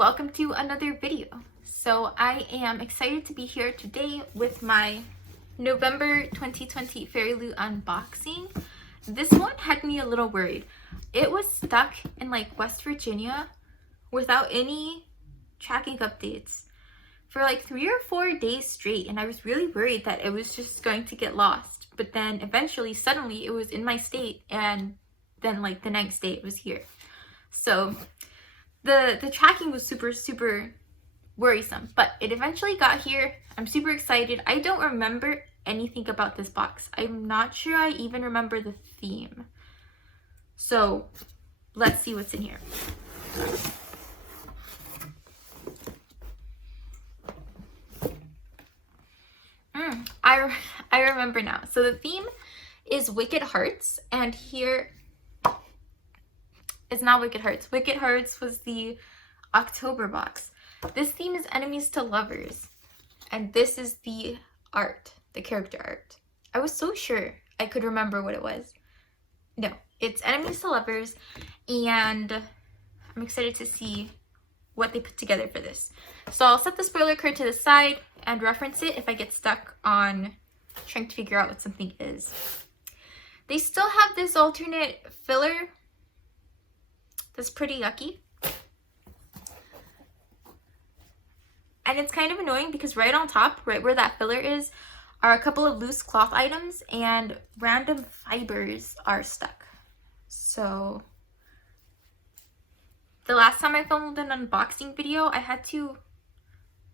welcome to another video. So I am excited to be here today with my November 2020 Fairy Loot unboxing. This one had me a little worried. It was stuck in like West Virginia without any tracking updates for like 3 or 4 days straight, and I was really worried that it was just going to get lost. But then eventually, suddenly it was in my state, and then like the next day it was here. So the tracking was super worrisome, but it eventually got here. I'm super excited. I don't remember anything about this box. I'm not sure I even remember the theme. So let's see what's in here. I remember now. So the theme is Wicked Hearts, and here it's not Wicked Hearts. Wicked Hearts was the October box. This theme is Enemies to Lovers, and this is the art, the character art. I was so sure I could remember what it was. No, it's Enemies to Lovers, and I'm excited to see what they put together for this. So I'll set the spoiler card to the side and reference it if I get stuck on trying to figure out what something is. They still have this alternate filler that's pretty yucky. And it's kind of annoying because right on top, right where that filler is, are a couple of loose cloth items and random fibers are stuck. So the last time I filmed an unboxing video, I had to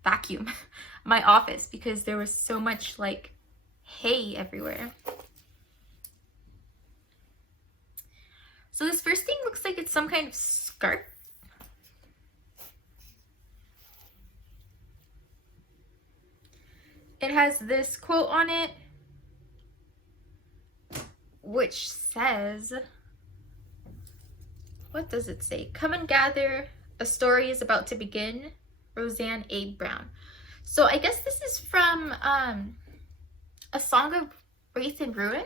vacuum my office because there was so much like hay everywhere. So this first thing looks like it's some kind of scarf. It has this quote on it, which says, what does it say? "Come and gather, a story is about to begin, Roseanne A. Brown." So I guess this is from A Song of Wraith and Ruin.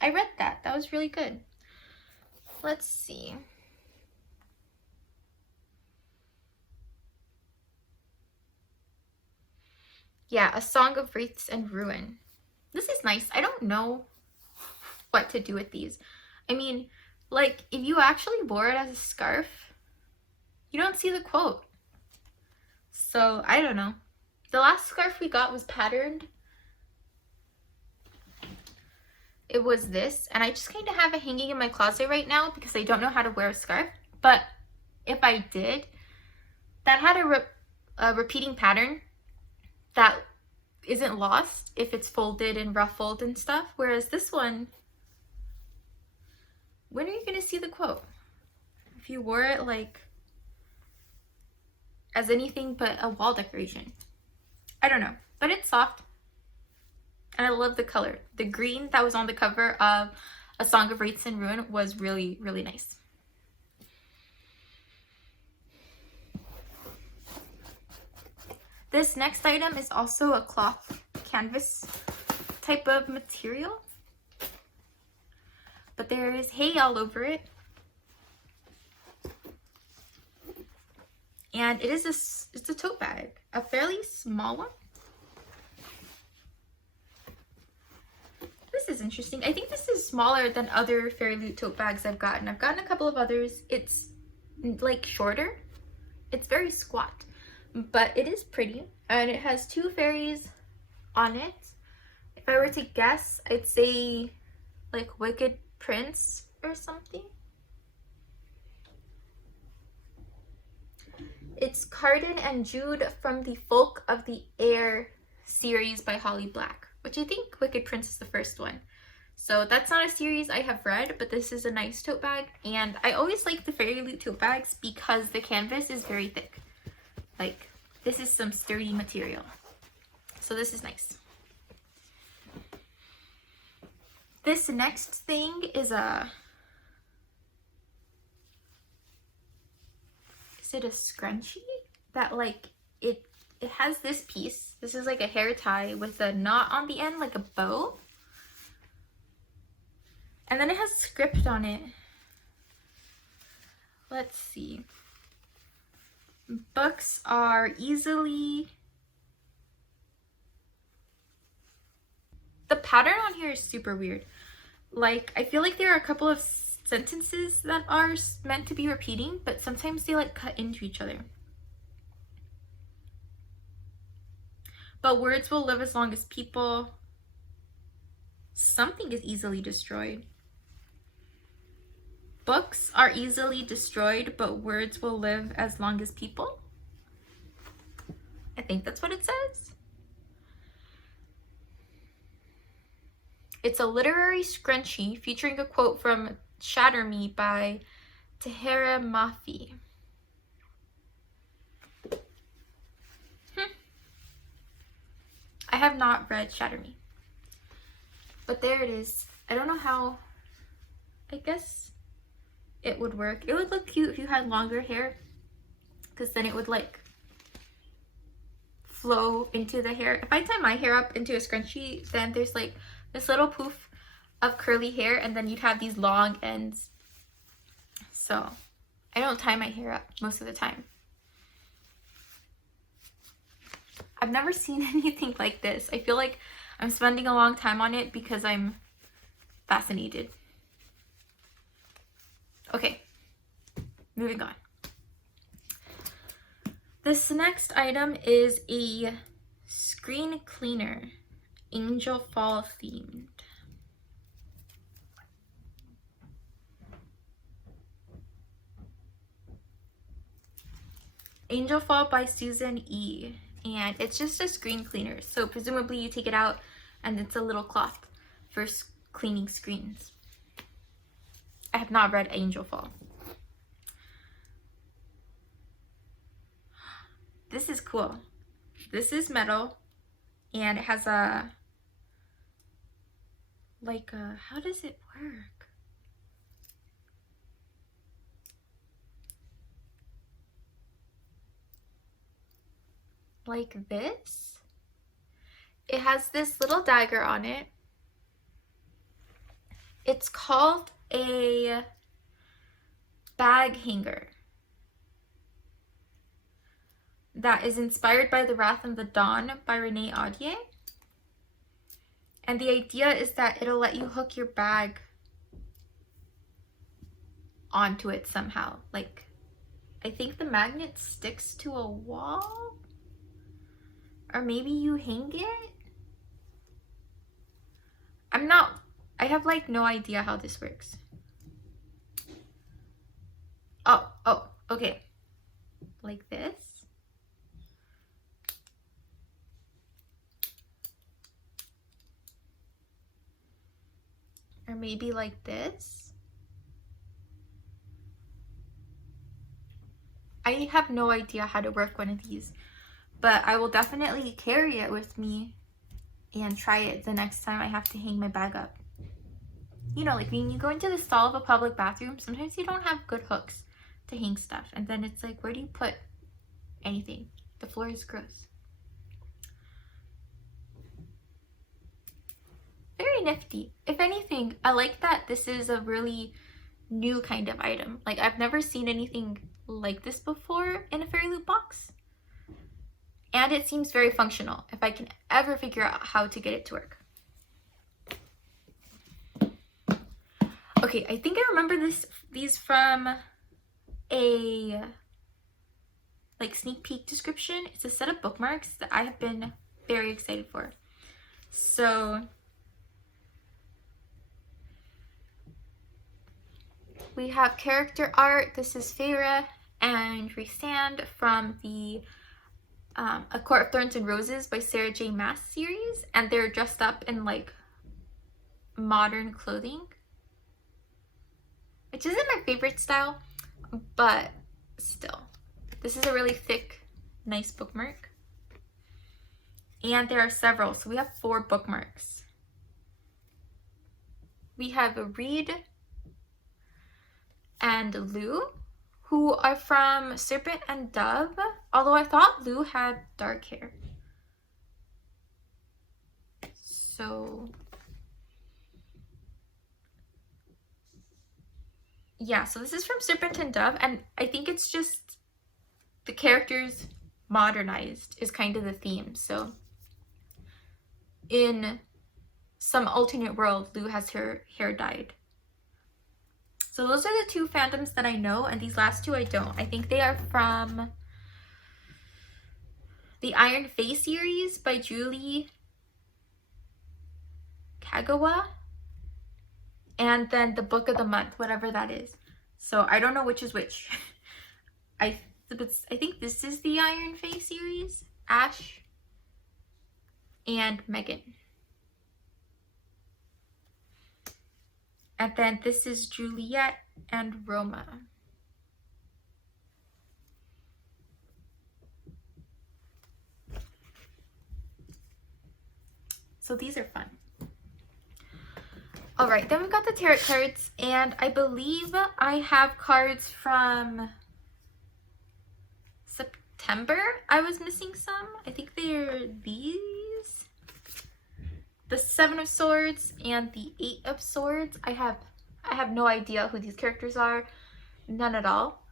I read that. That was really good. Let's see. Yeah, A Song of Wraiths and Ruin. This is nice. I don't know what to do with these. I mean, like, if you actually wore it as a scarf, you don't see the quote. So, I don't know. The last scarf we got was patterned. It was this, and I just kind of have it hanging in my closet right now because I don't know how to wear a scarf. But if I did, that had a repeating pattern that isn't lost if it's folded and ruffled and stuff. Whereas this one, when are you going to see the quote? If you wore it like as anything but a wall decoration. I don't know, but it's soft. And I love the color. The green that was on the cover of A Song of Wraiths and Ruin was really nice. This next item is also a cloth canvas type of material, but there is hay all over it. And it is it's a tote bag, a fairly small one. This is interesting. I think this is smaller than other Fairy Loot tote bags I've gotten. I've gotten a couple of others. It's like shorter. It's very squat, but it is pretty. And it has 2 fairies on it. If I were to guess, I'd say like Wicked Prince or something. It's Carden and Jude from the Folk of the Air series by Holly Black, which I think Wicked Prince is the first one. So that's not a series I have read, but this is a nice tote bag. And I always like the Fairy Loot tote bags because the canvas is very thick. Like, this is some sturdy material. So this is nice. This next thing is it a scrunchie? That like, it has this piece. This is like a hair tie with a knot on the end, like a bow. And then it has script on it. Let's see. Books are easily... The pattern on here is super weird. Like, I feel like there are a couple of sentences that are meant to be repeating, but sometimes they like cut into each other. But words will live as long as people. Something is easily destroyed. Books are easily destroyed, but words will live as long as people. I think that's what it says. It's a literary scrunchie featuring a quote from Shatter Me by Tahira Mafi. I have not read Shatter Me. But there it is. I don't know how, I guess it would work. It would look cute if you had longer hair, because then it would like flow into the hair. If I tie my hair up into a scrunchie, then there's like this little poof of curly hair, and then you'd have these long ends. So I don't tie my hair up most of the time. I've never seen anything like this. I feel like I'm spending a long time on it because I'm fascinated. Okay, moving on. This next item is a screen cleaner, Angel Fall themed. Angel Fall by Susan E. And it's just a screen cleaner. So presumably you take it out and it's a little cloth for cleaning screens. I have not read Angel Fall. This is cool. This is metal and it has a, like a, how does it work? Like this. It has this little dagger on it. It's called a bag hanger that is inspired by The Wrath and the Dawn by Renee Audier. And the idea is that it'll let you hook your bag onto it somehow. Like, I think the magnet sticks to a wall, or maybe you hang it. I have like no idea how this works. Oh, okay. Like this. Or maybe like this. I have no idea how to work one of these, but I will definitely carry it with me and try it the next time I have to hang my bag up. You know, like when you go into the stall of a public bathroom, sometimes you don't have good hooks to hang stuff, and then it's like, where do you put anything? The floor is gross. Very nifty. If anything, I like that this is a really new kind of item. Like, I've never seen anything like this before in a Fairy Loot box. And it seems very functional if I can ever figure out how to get it to work. Okay, I think I remember these from a like sneak peek description. It's a set of bookmarks that I have been very excited for. So we have character art. This is Feyre and Rhysand from the A Court of Thorns and Roses by Sarah J. Maas series, and they're dressed up in like modern clothing, which isn't my favorite style, but still. This is a really thick, nice bookmark. And there are several, so we have 4 bookmarks. We have Reed and Lou, who are from Serpent and Dove, although I thought Lou had dark hair. So yeah, so this is from Serpent and Dove, and I think it's just the characters modernized is kind of the theme. So in some alternate world, Lou has her hair dyed. So those are the two fandoms that I know, and these last two I don't. I think they are from the Iron Fae series by Julie Kagawa, and then the book of the month, whatever that is. So I don't know which is which. I think this is the Iron Fae series, Ash and Megan. And then this is Juliet and Roma. So these are fun. All right, then we've got the tarot cards, and I believe I have cards from September. I was missing some. I think they're these. The Seven of Swords and the Eight of Swords. I have no idea who these characters are. None at all.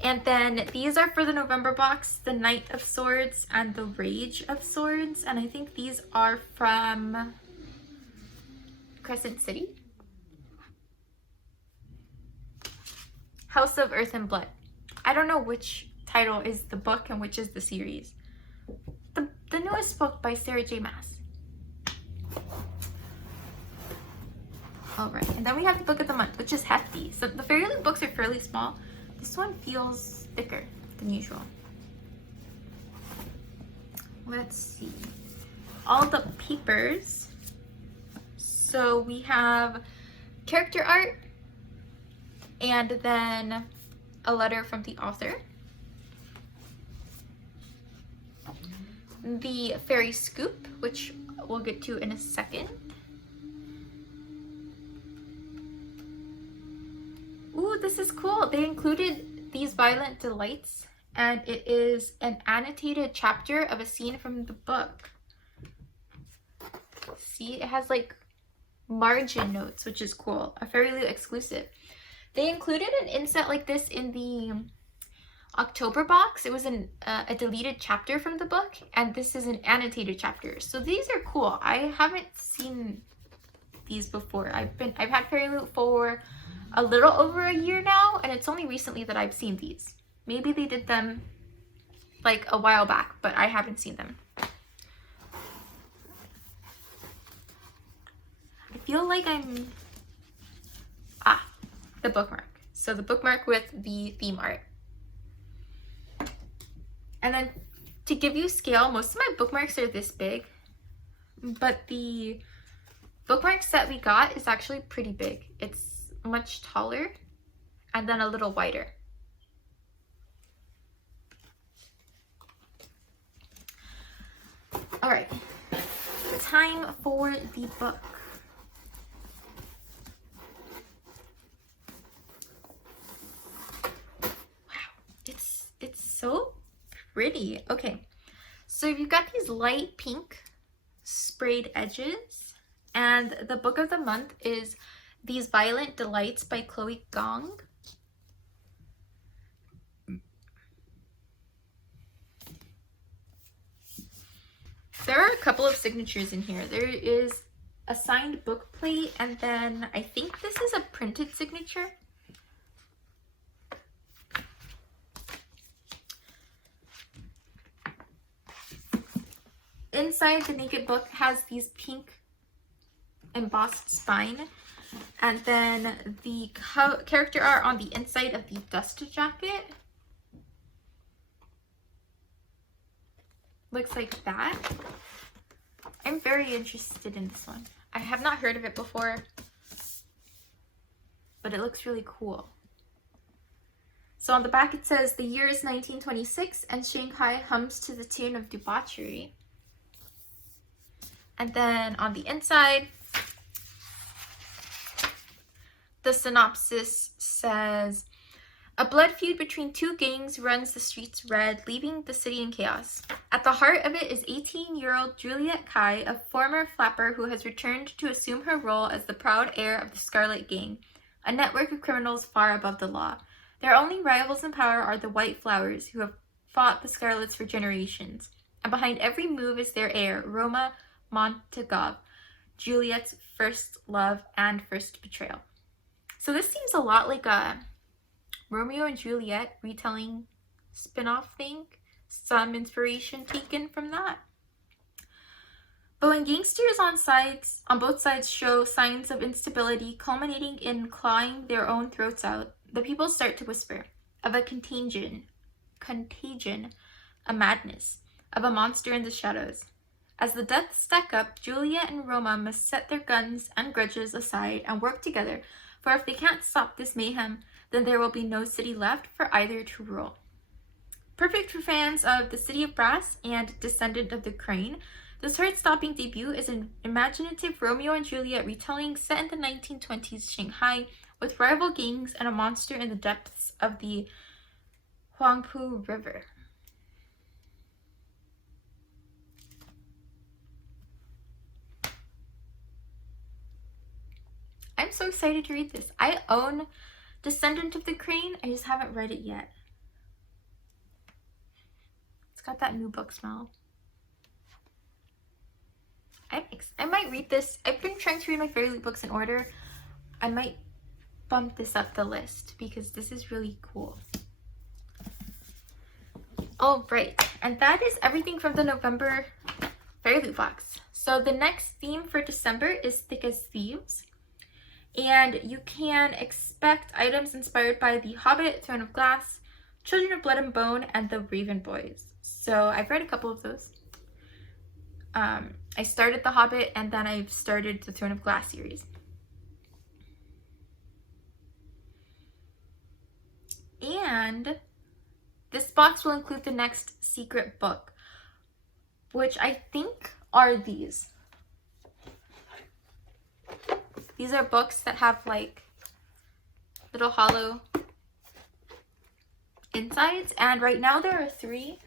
And then these are for the November box, the Knight of Swords and the Rage of Swords. And I think these are from Crescent City. House of Earth and Blood. I don't know which title is the book and which is the series. The newest book by Sarah J. Maas. Alright, and then we have the book of the month, which is hefty. So the Fairy Loot books are fairly small. This one feels thicker than usual. Let's see. All the papers. So we have character art, and then a letter from the author. The fairy scoop, which we'll get to in a second. Ooh, this is cool. They included these violent delights, and it is an annotated chapter of a scene from the book. See, it has like margin notes, which is cool. A Fairy Loot exclusive. They included an inset like this in the October box. It was a deleted chapter from the book, and this is an annotated chapter. So these are cool. I haven't seen these before. I've had Fairy Loot for a little over a year now, and it's only recently that I've seen these. Maybe they did them like a while back, but I haven't seen them. I feel like the bookmark. So the bookmark with the theme art. And then to give you scale, most of my bookmarks are this big, but the bookmark set we got is actually pretty big. It's much taller and then a little wider. All right, time for the book. Wow, it's so pretty. Okay, so you've got these light pink sprayed edges, and the book of the month is These Violent Delights by Chloe Gong. There are a couple of signatures in here. There is a signed book plate, and then I think this is a printed signature. Inside, the naked book has these pink embossed spine, and then the character art on the inside of the dust jacket looks like that. I'm very interested in this one. I have not heard of it before, but it looks really cool. So on the back it says, the year is 1926 and Shanghai hums to the tune of debauchery. And then on the inside, the synopsis says, a blood feud between two gangs runs the streets red, leaving the city in chaos. At the heart of it is 18-year-old Juliet Kai, a former flapper who has returned to assume her role as the proud heir of the Scarlet Gang, a network of criminals far above the law. Their only rivals in power are the White Flowers, who have fought the Scarlets for generations. And behind every move is their heir, Roma Montagov, Juliet's first love and first betrayal. So this seems a lot like a Romeo and Juliet retelling spin-off thing. Some inspiration taken from that. But when gangsters on both sides show signs of instability, culminating in clawing their own throats out, the people start to whisper of a contagion, a madness, of a monster in the shadows. As the deaths stack up, Juliet and Roma must set their guns and grudges aside and work together, for if they can't stop this mayhem, then there will be no city left for either to rule. Perfect for fans of The City of Brass and Descendant of the Crane, this heart-stopping debut is an imaginative Romeo and Juliet retelling set in the 1920s Shanghai, with rival gangs and a monster in the depths of the Huangpu River. I'm so excited to read this. I own Descendant of the Crane, I just haven't read it yet. It's got that new book smell. I might read this. I've been trying to read my fairy loot books in order. I might bump this up the list because this is really cool. Oh, right. And that is everything from the November fairy loot box. So the next theme for December is Thick as Thieves. And you can expect items inspired by The Hobbit, Throne of Glass, Children of Blood and Bone, and The Raven Boys. So I've read a couple of those. I started The Hobbit and then I've started the Throne of Glass series. And this box will include the next secret book, which I think are these. These are books that have like little hollow insides, and right now there are 3.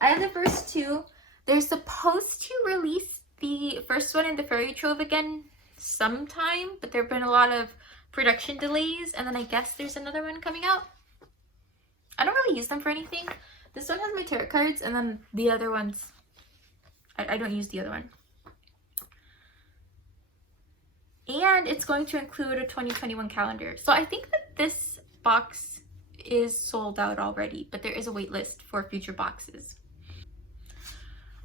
I have the first 2. They're supposed to release the first one in the Fairy Trove again sometime, but there have been a lot of production delays, and then I guess there's another one coming out. I don't really use them for anything. This one has my tarot cards, and then the other ones, I don't use the other one. And it's going to include a 2021 calendar. So I think that this box is sold out already, but there is a wait list for future boxes.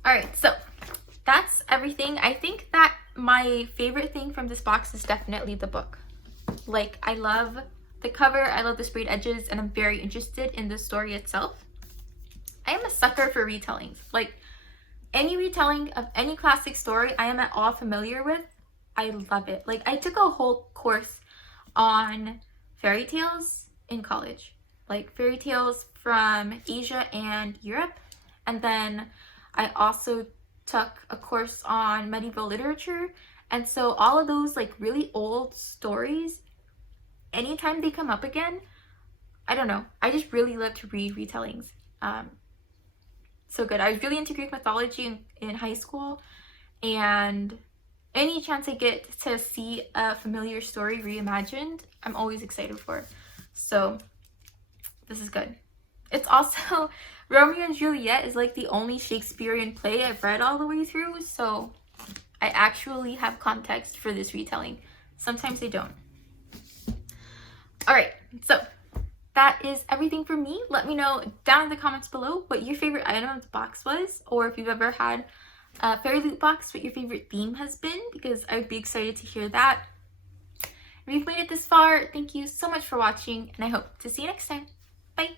Alright, so that's everything. I think that my favorite thing from this box is definitely the book. Like, I love the cover, I love the sprayed edges, and I'm very interested in the story itself. I am a sucker for retellings. Like, any retelling of any classic story I am at all familiar with, I love it. Like, I took a whole course on fairy tales in college. Like, fairy tales from Asia and Europe. And then I also took a course on medieval literature. And so all of those like really old stories, anytime they come up again, I don't know, I just really love to read retellings. So good. I was really into Greek mythology in high school, and any chance I get to see a familiar story reimagined, I'm always excited for. So this is good. It's also, Romeo and Juliet is like the only Shakespearean play I've read all the way through, so I actually have context for this retelling. Sometimes I don't. Alright, so that is everything for me. Let me know down in the comments below what your favorite item of the box was, or if you've ever had a fairy loot box, what your favorite theme has been, because I would be excited to hear that. If you've made it this far, thank you so much for watching, and I hope to see you next time. Bye!